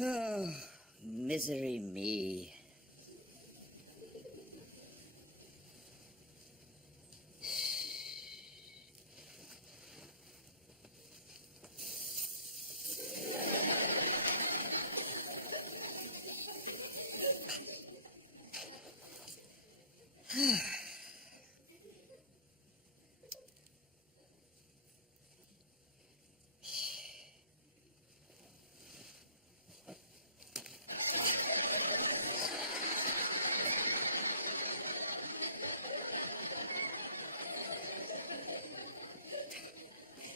Oh, misery me.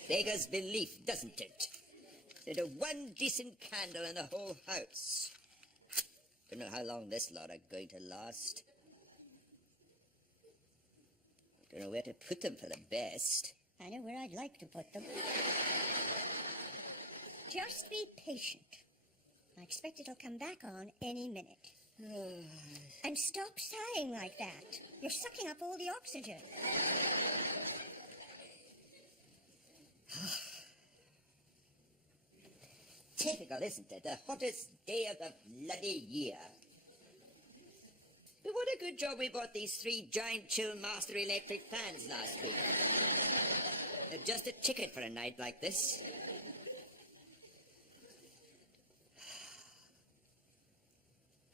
Beggars belief, doesn't it? There's one decent candle in the whole house. Don't know how long this lot are going to last. Don't know where to put them for the best. I know where I'd like to put them. Just be patient. I expect it'll come back on any minute. And stop sighing like that. You're sucking up all the oxygen. Typical, isn't it? The hottest day of the bloody year. But what a good job we bought these 3 giant chill master electric fans last week. They're just a ticket for a night like this.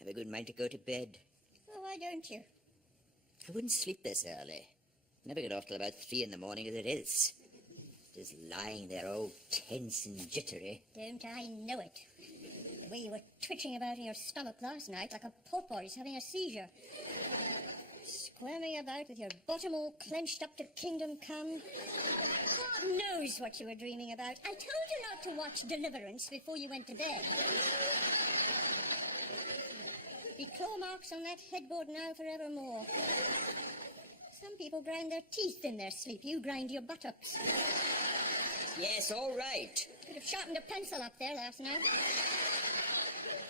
Have a good mind to go to bed. Oh, why don't you? I wouldn't sleep this early. Never get off till about 3 in the morning as it is. Just lying there all tense and jittery. Don't I know it? The way you were twitching about in your stomach last night like a porpoise having a seizure. Squirming about with your bottom all clenched up to kingdom come. God knows what you were dreaming about. I told you not to watch Deliverance before you went to bed. Be claw marks on that headboard now forevermore. Some people grind their teeth in their sleep. You grind your buttocks. Yes, all right. Could have sharpened a pencil up there last night.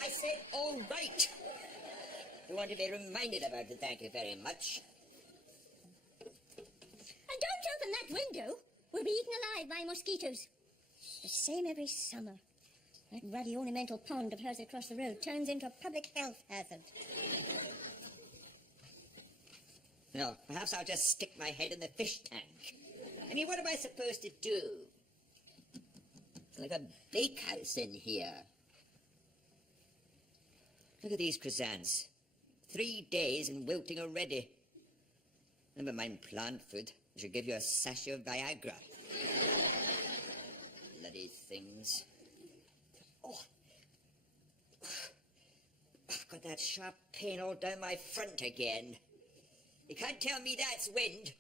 I said all right. You want to be reminded about it, thank you very much. And don't open that window. We'll be eaten alive by mosquitoes. It's the same every summer. That ruddy ornamental pond of hers across the road turns into a public health hazard. No, perhaps I'll just stick my head in the fish tank. I mean, what am I supposed to do? It's like a bakehouse in here. Look at these croissants. 3 days and wilting already. Never mind plant food. I should give you a sachet of Viagra. Bloody things. Oh. I've got that sharp pain all down my front again. You can't tell me that's wind.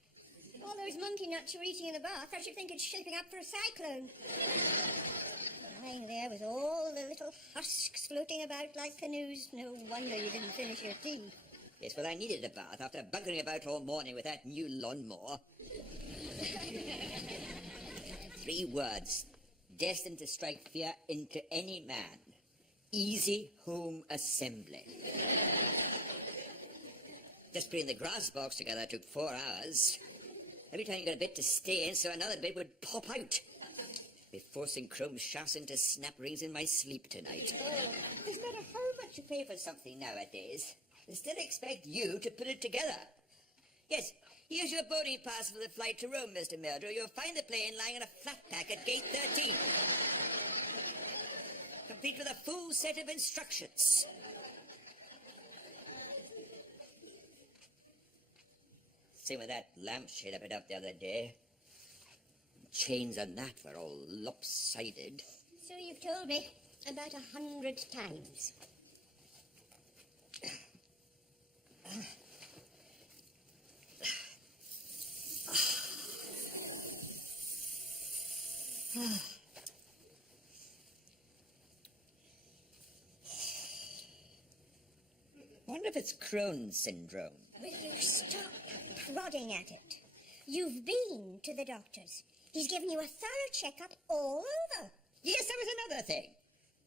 All those monkey nuts you're eating in the bath, I should think it's shaping up for a cyclone. Lying there with all the little husks floating about like canoes. No wonder you didn't finish your tea. Yes, well, I needed a bath after buggering about all morning with that new lawnmower. 3 words, destined to strike fear into any man. Easy home assembly. Just putting the grass box together took 4 hours. Every time you got a bit to stay in, so another bit would pop out. Be forcing chrome shafts into snap rings in my sleep tonight. Doesn't matter how much you pay for something nowadays, they still expect you to put it together. Yes, here's your boarding pass for the flight to Rome, Mr. Mildrew. You'll find the plane lying in a flat pack at gate 13. Complete with a full set of instructions. Same with that lampshade I put up the other day. Chains on that were all lopsided. So you've told me about 100 times. Wonder if it's Crohn's syndrome. Will you stop prodding at it? You've been to the doctor's. He's given you a thorough checkup all over. Yes, there was another thing.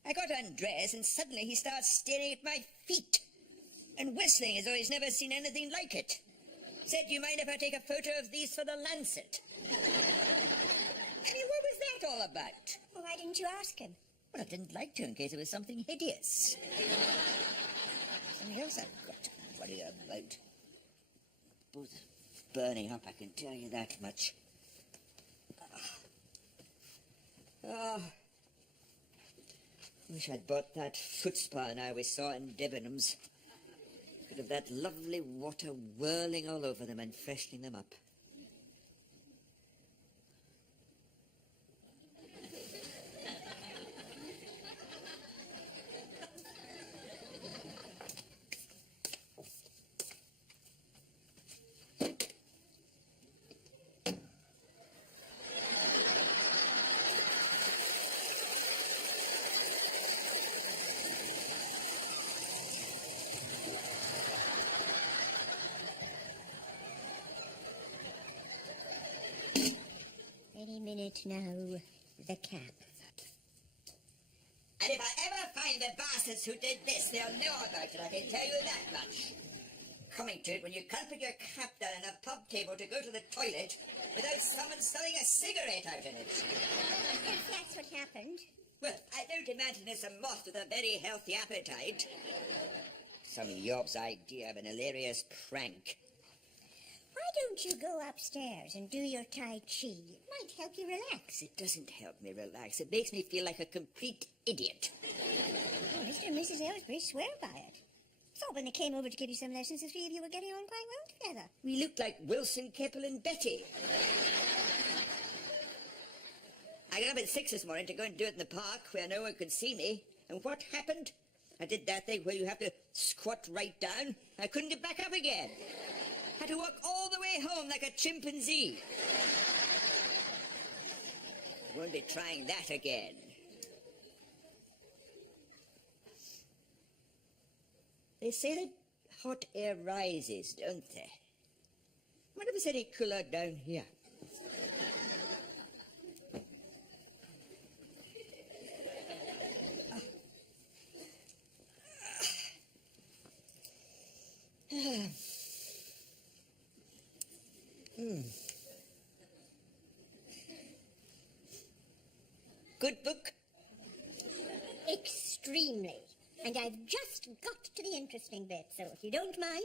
I got undressed and suddenly he starts staring at my feet and whistling as though he's never seen anything like it. Said, "Do you mind if I take a photo of these for the Lancet?" I mean, what was that all about? Well, why didn't you ask him? Well, I didn't like to in case it was something hideous. Something else I've got to worry about. Both burning up, I can tell you that much. Wish I'd bought that foot spa now we saw in Debenhams. Could have that lovely water whirling all over them and freshening them up. Any minute now, the cap. And if I ever find the bastards who did this, they'll know about it, I can tell you that much. Coming to it when you can't put your cap down on a pub table to go to the toilet without someone smelling a cigarette out in it. If that's what happened. Well, I don't imagine it's a moth with a very healthy appetite. Some yob's idea of an hilarious prank. Why don't you go upstairs and do your Tai Chi? It might help you relax. It doesn't help me relax. It makes me feel like a complete idiot. Oh, Mr. and Mrs. Aylesbury swear by it. Thought when they came over to give you some lessons, the three of you were getting on quite well together. We looked like Wilson, Keppel and Betty. I got up at 6 this morning to go and do it in the park where no one could see me. And what happened? I did that thing where you have to squat right down. I couldn't get back up again. Had to walk all the way home like a chimpanzee. Won't be trying that again. They say that hot air rises, don't they? I wonder if it's any cooler down here. Good book? Extremely. And I've just got to the interesting bit, so if you don't mind.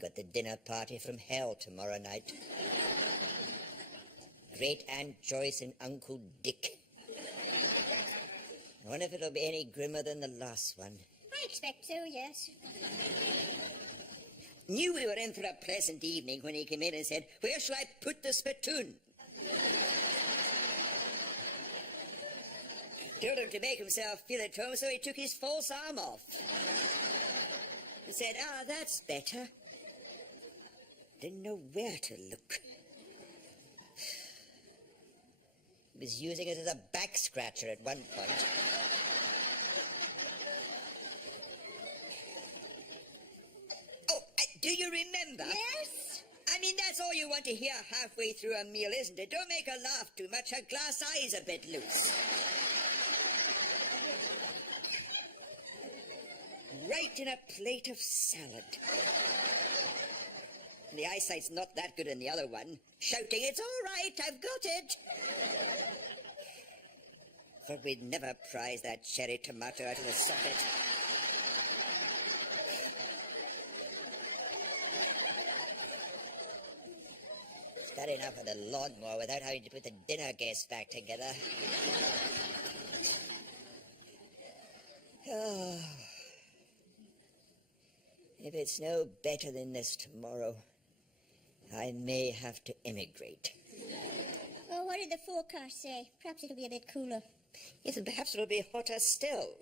Got the dinner party from hell tomorrow night. Great Aunt Joyce and Uncle Dick. I wonder if it'll be any grimmer than the last one. I expect so, yes. Knew we were in for a pleasant evening when he came in and said, "Where shall I put the spittoon?" Told him to make himself feel at home, so he took his false arm off. He said, "Ah, that's better." Didn't know where to look. He was using it as a back scratcher at one point. Oh, do you remember? Yes? I mean, that's all you want to hear halfway through a meal, isn't it? Don't make her laugh too much. Her glass eye's a bit loose. Right in a plate of salad. And the eyesight's not that good in the other one. Shouting, "It's all right, I've got it." Thought we'd never prize that cherry tomato out of the socket. Got enough of the lawnmower without having to put the dinner guests back together. Oh. If it's no better than this tomorrow, I may have to emigrate. Oh, what did the forecast say? Perhaps it'll be a bit cooler. Yes, and perhaps it'll be hotter still.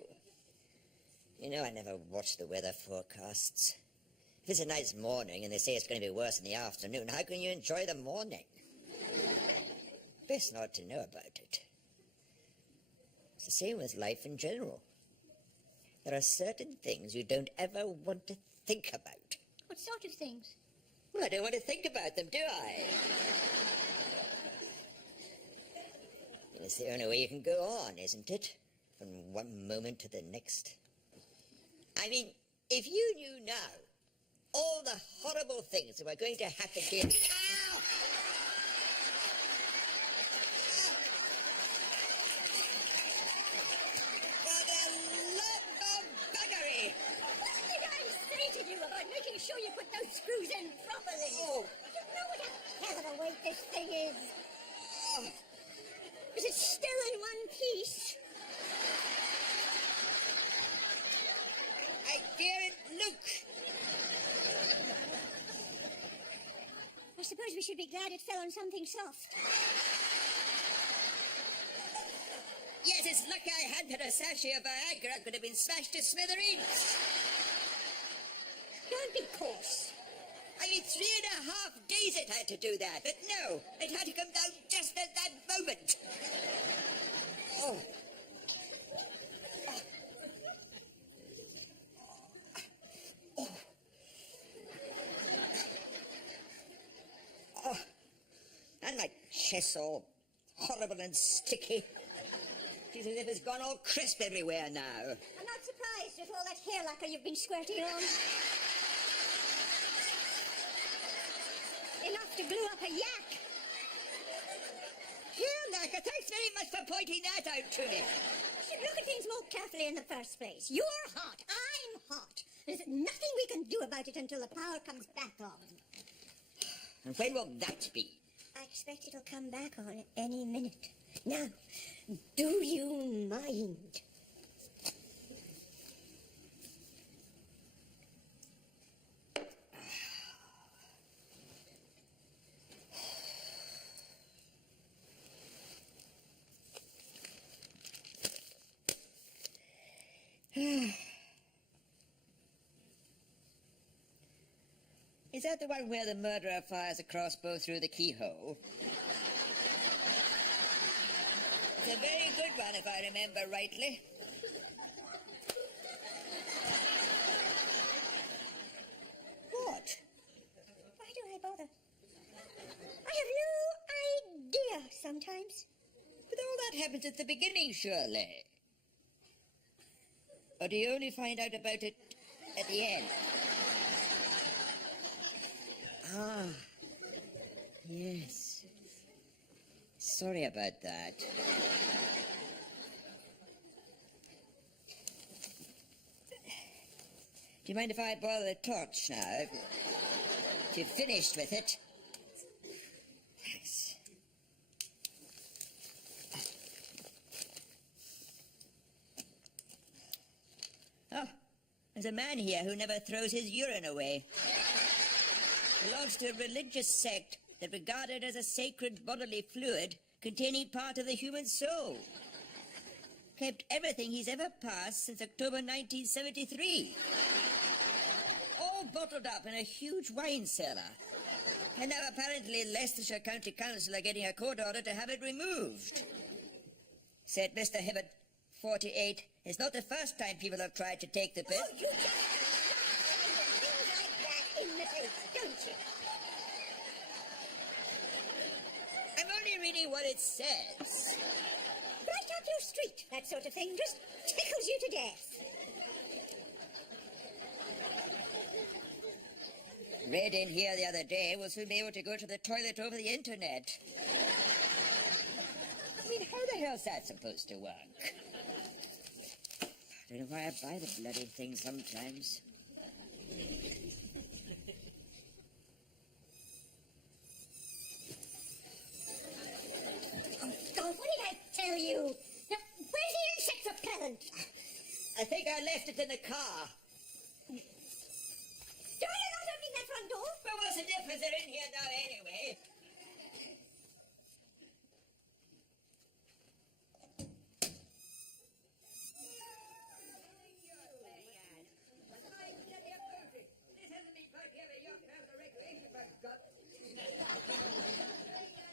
You know, I never watch the weather forecasts. If it's a nice morning and they say it's going to be worse in the afternoon, how can you enjoy the morning? Best not to know about it. It's the same with life in general. There are certain things you don't ever want to think about. What sort of things? Well, I don't want to think about them, do I? It's the only way you can go on, isn't it? From one moment to the next. I mean, if you knew now all the horrible things that were going to happen to you. Ow! For the love of buggery! What did I say to you about making sure you put those screws in properly? Oh. You know what a hell of a weight this thing is. Oh. Is it still in one piece? I daren't look. I suppose we should be glad it fell on something soft. Yes, it's lucky I hadn't had a sachet of Viagra. Could have been smashed to smithereens. Don't be coarse. I mean, 3.5 days it had to do that, but no, it had to come down just at that moment. Oh. Oh. Oh. And my chest all horrible and sticky. It's as if it's gone all crisp everywhere now. I'm not surprised with all that hair lacquer you've been squirting on. Enough to glue up a yak. Here, Lacquer, thanks very much for pointing that out to me. You should look at things more carefully in the first place. You're hot. I'm hot. There's nothing we can do about it until the power comes back on. And when will that be? I expect it'll come back on any minute. Now, do you mind? Is that the one where the murderer fires a crossbow through the keyhole? It's a very good one, if I remember rightly. What? Why do I bother? I have no idea sometimes. But all that happens at the beginning, surely. Or do you only find out about it at the end? Ah, yes. Sorry about that. Do you mind if I borrow the torch now? If you've finished with it. Thanks. Oh, there's a man here who never throws his urine away. Belongs to a religious sect that regarded as a sacred bodily fluid containing part of the human soul. Kept everything he's ever passed since October 1973. All bottled up in a huge wine cellar. And now apparently Leicestershire County Council are getting a court order to have it removed. Said Mr. Hibbert, 48, it's not the first time people have tried to take the piss. Oh, you just things like that in the paper, don't you? I'm only reading what it says. Right up your street, that sort of thing just tickles you to death. Read in here the other day, we'll soon be able to go to the toilet over the internet. I mean, how the hell's that supposed to work? I don't know why I buy the bloody thing sometimes. Oh, God, what did I tell you? Now, where's the insect repellent? I think I left it in the car. Why are you not opening that front door? But what's the difference? They're in here now anyway. This hasn't been put here by your crowd of recreation, for God.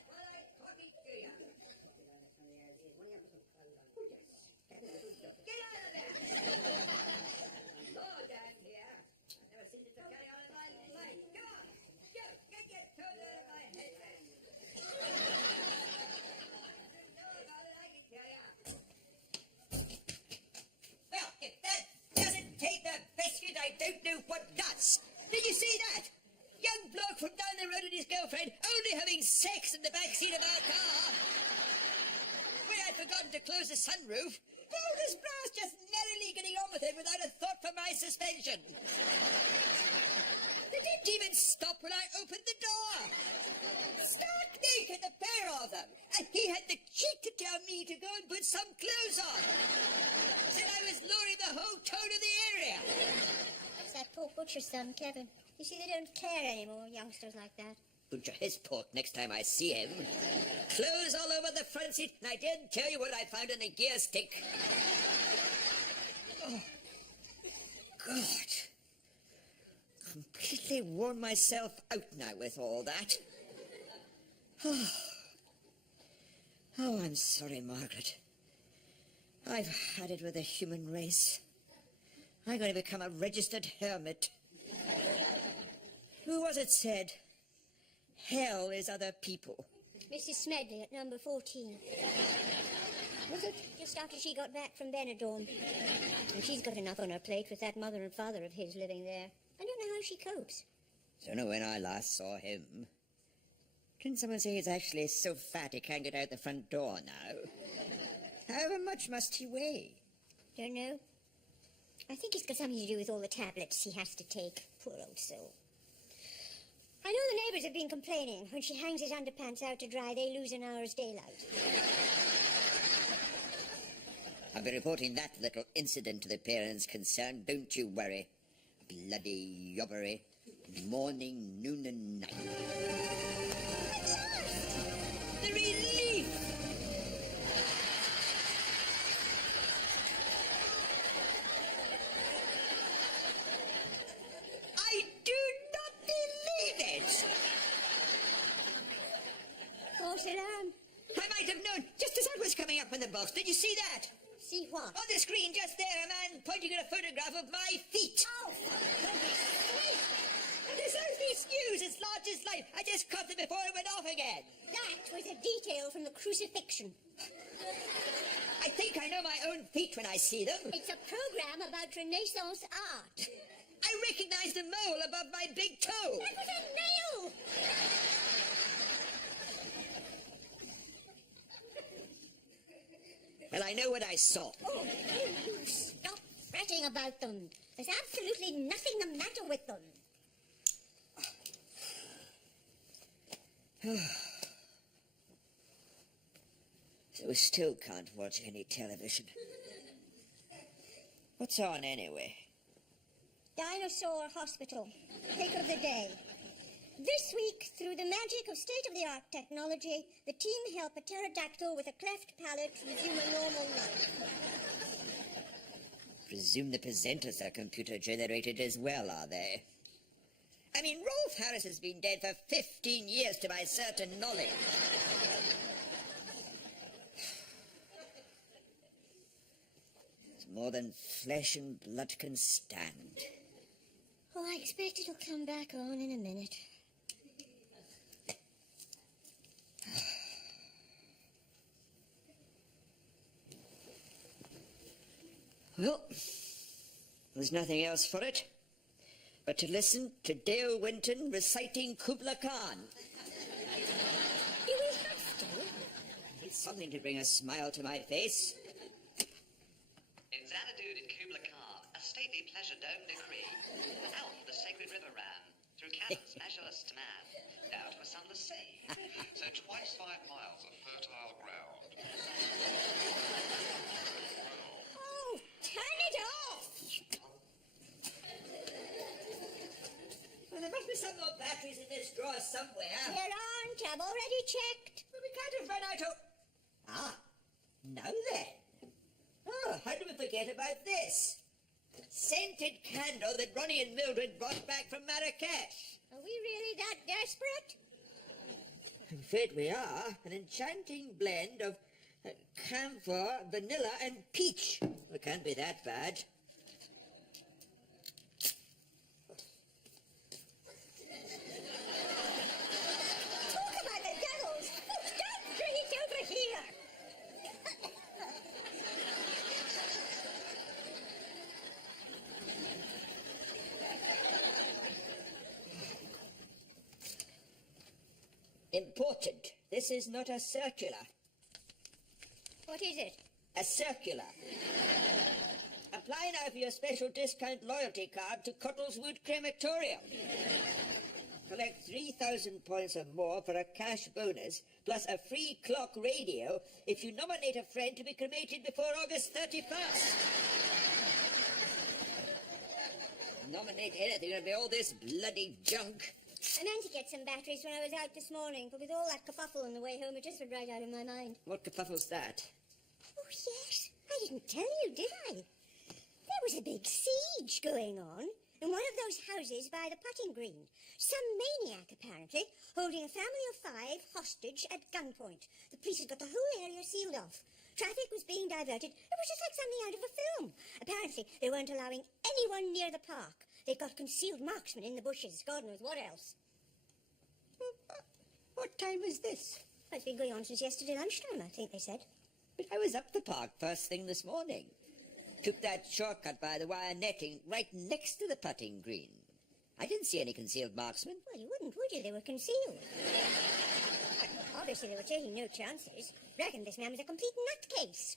Well, I'm talking to you. Get out of there! Lord, backseat of our car, where I'd forgotten to close the sunroof. Bold as brass, just merrily getting on with it without a thought for my suspension. They didn't even stop when I opened the door. Stark naked, the pair of them. And he had the cheek to tell me to go and put some clothes on. Said I was lowering the whole tone of the area. It's that poor butcher's son, Kevin. You see, they don't care anymore, youngsters like that. Butcher his pork next time I see him. Clothes all over the front seat, and I didn't tell you what I found in the gear stick. Oh, God. Completely worn myself out now with all that. Oh, I'm sorry, Margaret. I've had it with the human race. I'm going to become a registered hermit. Who was it said? Hell is other people. Mrs. Smedley at number 14. Was it? Just after she got back from Benidorm. And she's got enough on her plate with that mother and father of his living there. I don't know how she copes. Don't know when I last saw him. Didn't someone say he's actually so fat he can't get out the front door now? However much must he weigh? Don't know. I think it's got something to do with all the tablets he has to take. Poor old soul. I know the neighbours have been complaining. When she hangs his underpants out to dry, they lose an hour's daylight. I'll be reporting that little incident to the parents concerned, don't you worry. Bloody yobbery. Morning, noon and night. The relief! I do not believe it! False alarm. I might have known just as I was coming up in the box. Did you see that? See what? On the screen just there, a man pointing at a photograph of my feet. Oh, for goodness sake. And there's these news as large as life. I just caught them before it went off again. That was a detail from the crucifixion. I think I know my own feet when I see them. It's a program about Renaissance art. I recognize the mole above my big toe. That was a nail! Well, I know what I saw. Oh, you stop fretting about them. There's absolutely nothing the matter with them. So we still can't watch any television. What's on anyway? Dinosaur Hospital. Pick of the day. This week, through the magic of state-of-the-art technology, the team help a pterodactyl with a cleft palate resume a normal life. Presume the presenters are computer-generated as well, are they? I mean, Rolf Harris has been dead for 15 years to my certain knowledge. It's more than flesh and blood can stand. Oh, I expect it'll come back on in a minute. Well, there's nothing else for it but to listen to Dale Winton reciting Kubla Khan. You will have to. It's something to bring a smile to my face. In Xanadu did Kubla Khan a stately pleasure dome decree. Out the sacred river ran, through caverns measureless to man, down to a sunless sea. So twice 5 miles of fertile ground. Oh, turn it off! Well, there must be some more batteries in this drawer somewhere. There aren't. I've already checked. Well, we can't have run out of... Ah, now then. Oh, how did we forget about this? Scented candle that Ronnie and Mildred brought back from Marrakesh. Are we really that desperate? I'm afraid we are. An enchanting blend of camphor, vanilla, and peach. It can't be that bad. Talk about the devils! Don't bring it over here! Imported This is not a circular. What is it? A circular. Apply now for your special discount loyalty card to Cuttleswood Crematorium. Collect 3,000 points or more for a cash bonus, plus a free clock radio if you nominate a friend to be cremated before August 31st. Nominate anything, it'll be all this bloody junk. I meant to get some batteries when I was out this morning, but with all that kerfuffle on the way home, it just went right out of my mind. What kerfuffle's that? Oh, yes. I didn't tell you, did I? There was a big siege going on in one of those houses by the putting green. Some maniac, apparently, holding a family of 5 hostage at gunpoint. The police had got the whole area sealed off. Traffic was being diverted. It was just like something out of a film. Apparently, they weren't allowing anyone near the park. They'd got concealed marksmen in the bushes. God knows what else. What time was this? It's been going on since yesterday lunchtime, I think they said. But I was up the park first thing this morning. Took that shortcut by the wire netting right next to the putting green. I didn't see any concealed marksmen. Well, you wouldn't, would you? They were concealed. Obviously, they were taking no chances. Reckoned this man was a complete nutcase.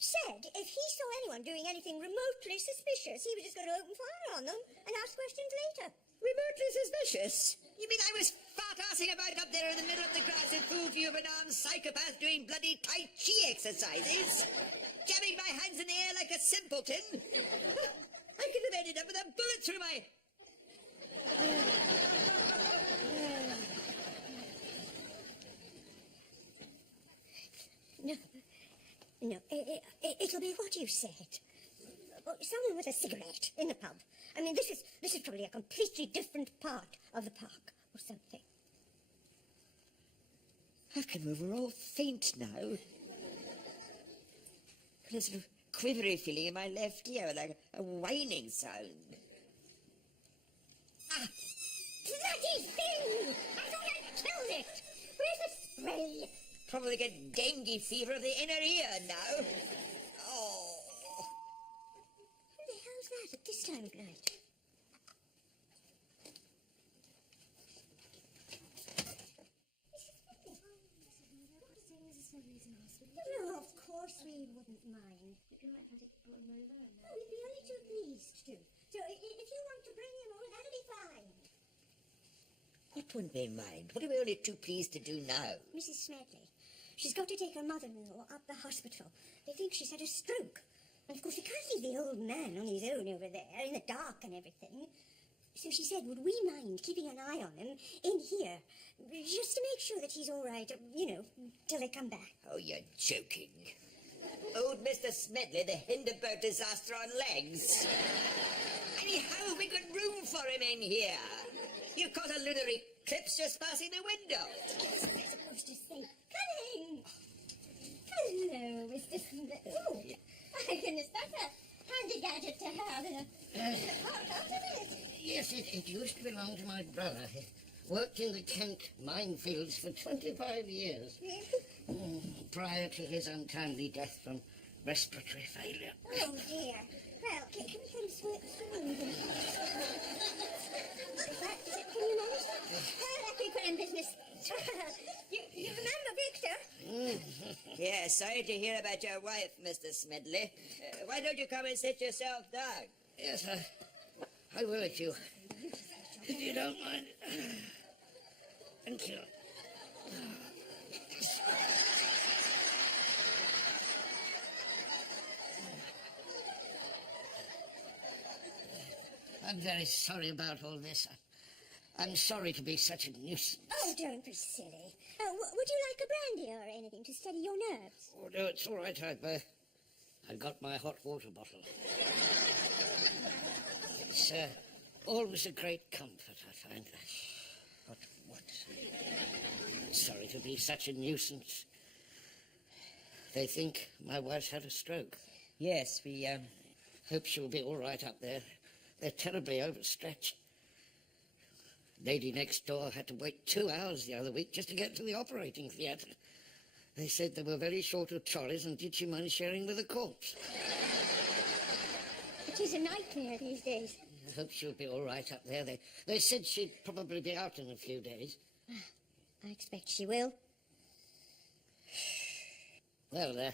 Said if he saw anyone doing anything remotely suspicious, he was just going to open fire on them and ask questions later. Remotely suspicious? You mean I was fart-arsing about up there in the middle of the grass in full view of an armed psychopath doing bloody Tai Chi exercises? Jamming my hands in the air like a simpleton? I could have ended up with a bullet through my... No, it'll be what you said. Someone with a cigarette in the pub. I mean, this is probably a completely different part of the park or something. How come we were all faint now? There's a quivery feeling in my left ear, like a whining sound. Ah! Bloody thing! I thought I killed it! Where's the spray? Probably get dengue fever of the inner ear now. Oh. Who the hell's that at this time of night? No, of course we wouldn't mind. Would you like if I just brought him over? No, we'd be only too pleased to. So if you want to bring him over, that'll be fine. What wouldn't we mind? What are we only too pleased to do now? Mrs. Smedley. She's got to take her mother-in-law up the hospital. They think she's had a stroke. And of course, we can't leave the old man on his own over there, in the dark and everything. So she said, would we mind keeping an eye on him in here, just to make sure that he's all right, till they come back. Oh, you're joking. Old Mr. Smedley, the Hindenburg disaster on legs. I mean, how have we got room for him in here? You caught a lunar eclipse just passing the window. Yes, I'm supposed to say, coming! Hello, Mr. Smedley. Oh, my goodness, that's a handy gadget to have in a park, isn't it? Yes, it used to belong to my brother. He worked in the Kent minefields for 25 years, prior to his untimely death from respiratory failure. Oh, dear. Well, can we get him swimming? Can you manage that? That we put in business. you remember Victor? Yeah, sorry to hear about your wife, Mr. Smedley. Why don't you come and sit yourself down? Yes, I will if you don't mind. Thank you. I'm very sorry about all this. I'm sorry to be such a nuisance. Oh, don't be silly. Would you like a brandy or anything to steady your nerves? Oh, no, it's all right. I've got my hot water bottle. It's always a great comfort, I find. But what? Sorry to be such a nuisance. They think my wife's had a stroke. Yes, we, Hope she'll be all right up there. They're terribly overstretched. Lady next door had to wait 2 hours the other week just to get to the operating theatre. They said they were very short of trolleys, and did she mind sharing with a corpse? It is a nightmare these days. I hope she'll be all right up there. They said she'd probably be out in a few days. I expect she will. Well,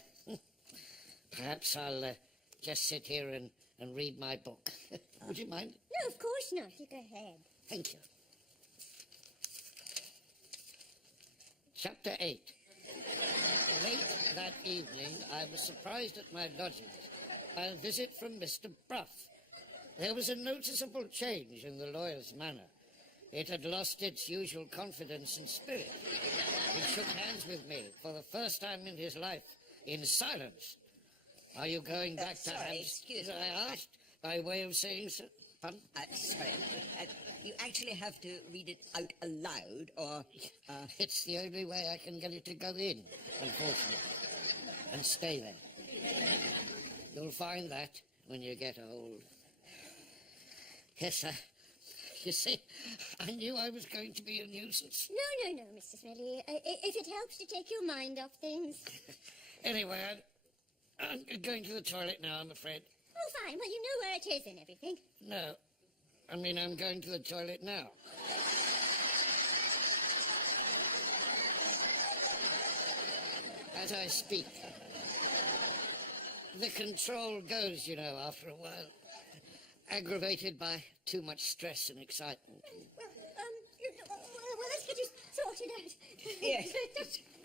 perhaps I'll just sit here and read my book. Would you mind? No, of course not. You go ahead. Thank you. Chapter 8. Late that evening, I was surprised at my lodgings by a visit from Mr. Bruff. There was a noticeable change in the lawyer's manner. It had lost its usual confidence and spirit. He shook hands with me for the first time in his life, in silence. Are you going back to sorry, Hampstead? excuse me. I asked, by way of saying so. Pardon? Sorry. You actually have to read it out aloud, or... It's the only way I can get it to go in, unfortunately, and stay there. You'll find that when you get old. Yes, sir. You see, I knew I was going to be a nuisance. No, Mr. Smelly. If it helps to take your mind off things. Anyway, I'm going to the toilet now, I'm afraid. Oh, fine. Well, you know where it is and everything. No, I mean, I'm going to the toilet now. As I speak. The control goes, you know, after a while. Aggravated by too much stress and excitement. Well, let's get you sorted out. Yes.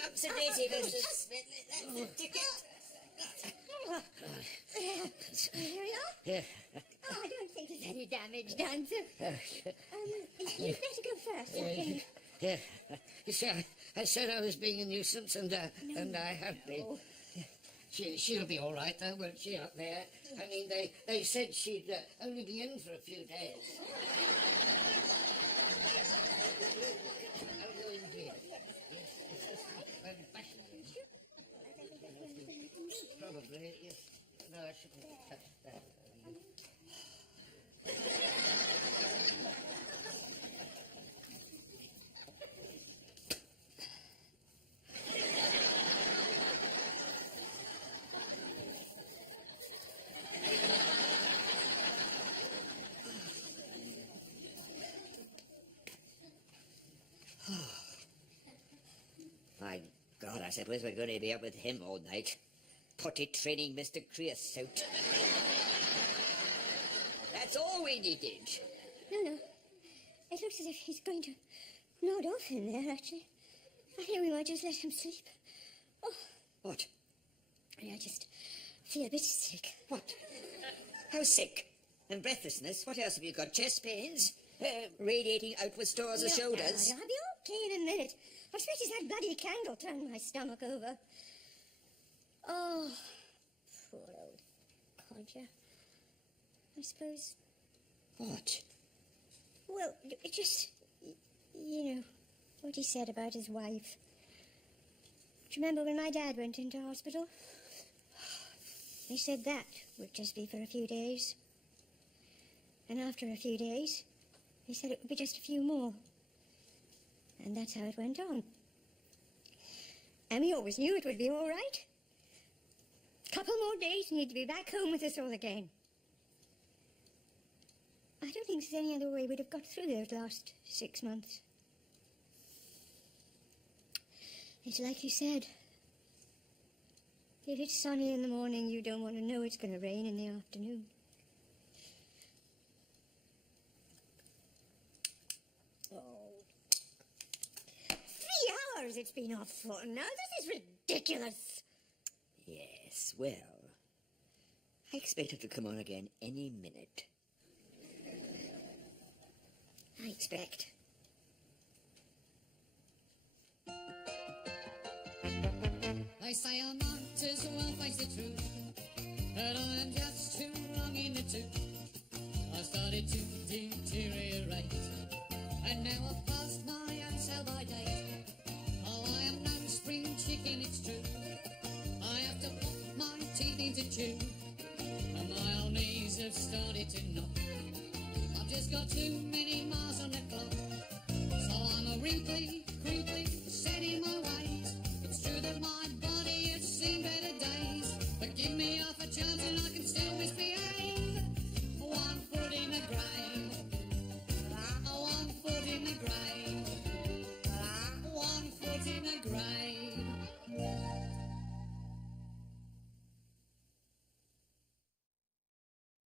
Up to date, Mr. Smith. That's the ticket. Here we are. Yeah. Oh, I don't think there's any damage done, so... you'd better go first, I think. Yeah. You see, I said I was being a nuisance, and I have been. She'll be all right, though, won't she, up there? I mean, they said she'd only be in for a few days. I'll go in here. Yes, I'm probably, yes. No, I shouldn't touch that. My God, I suppose we're going to be up with him all night. Potty training Mr. Creosote. That's all we needed. No. It looks as if he's going to nod off in there, actually. I think we might just let him sleep. Oh, What? I just feel a bit sick. What? How sick? And breathlessness? What else have you got? Chest pains? Radiating outward stores of shoulders? I'll be okay in a minute. I expect it's that bloody candle turned my stomach over. Oh, poor old codger. I suppose... What? Well, it just... You know, what he said about his wife. Do you remember when my dad went into hospital? He said that would just be for a few days. And after a few days, he said it would be just a few more. And that's how it went on. And we always knew it would be all right. Couple more days and he'd be back home with us all again. I don't think there's any other way we'd have got through those last 6 months. It's like you said. If it's sunny in the morning, you don't want to know it's going to rain in the afternoon. Oh. 3 hours it's been off for now. This is ridiculous. Yes, well, I expect him to come on again any minute. I expect. They say I might as well face the truth, but I am just too wrong in the tooth. I started to deteriorate, and now I've passed my own sell-by date. Oh, I am no spring chicken, it's true. I have to put my teeth into chew, and my old knees have started to knock. I've just got too many miles on the clock, so I'm a wrinkly